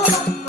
Oh.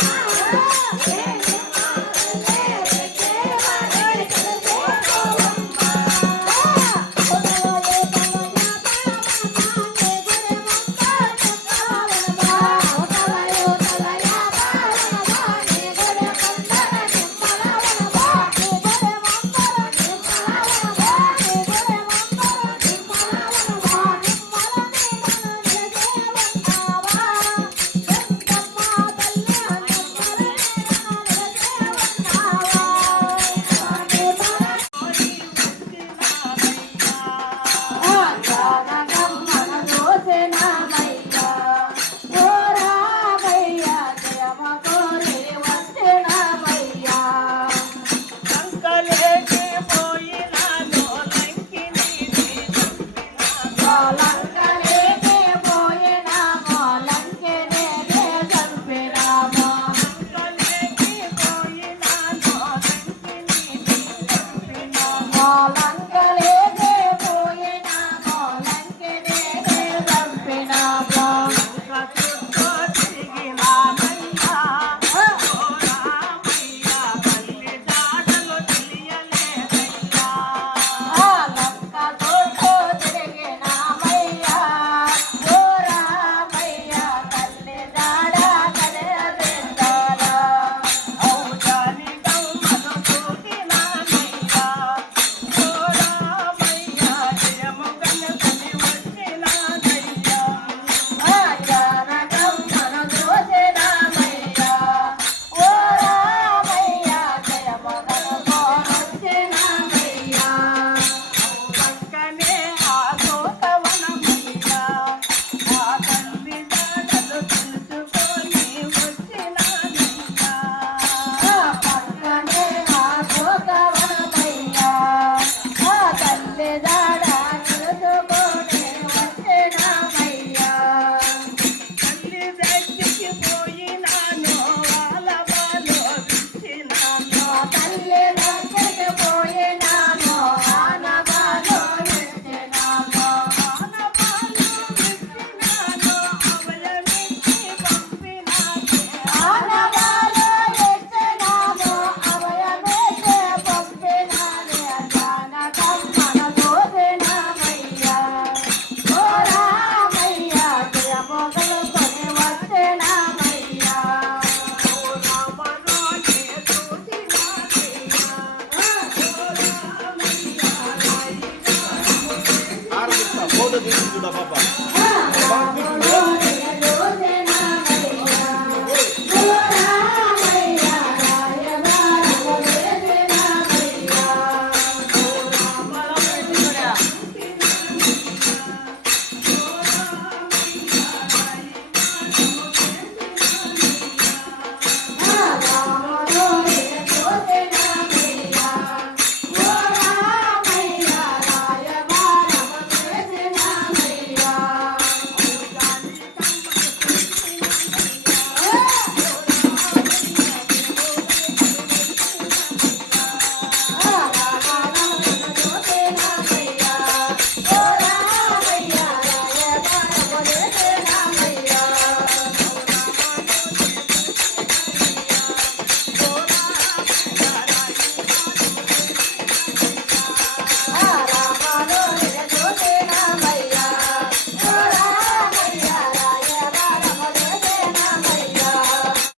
You 移难 do da babá.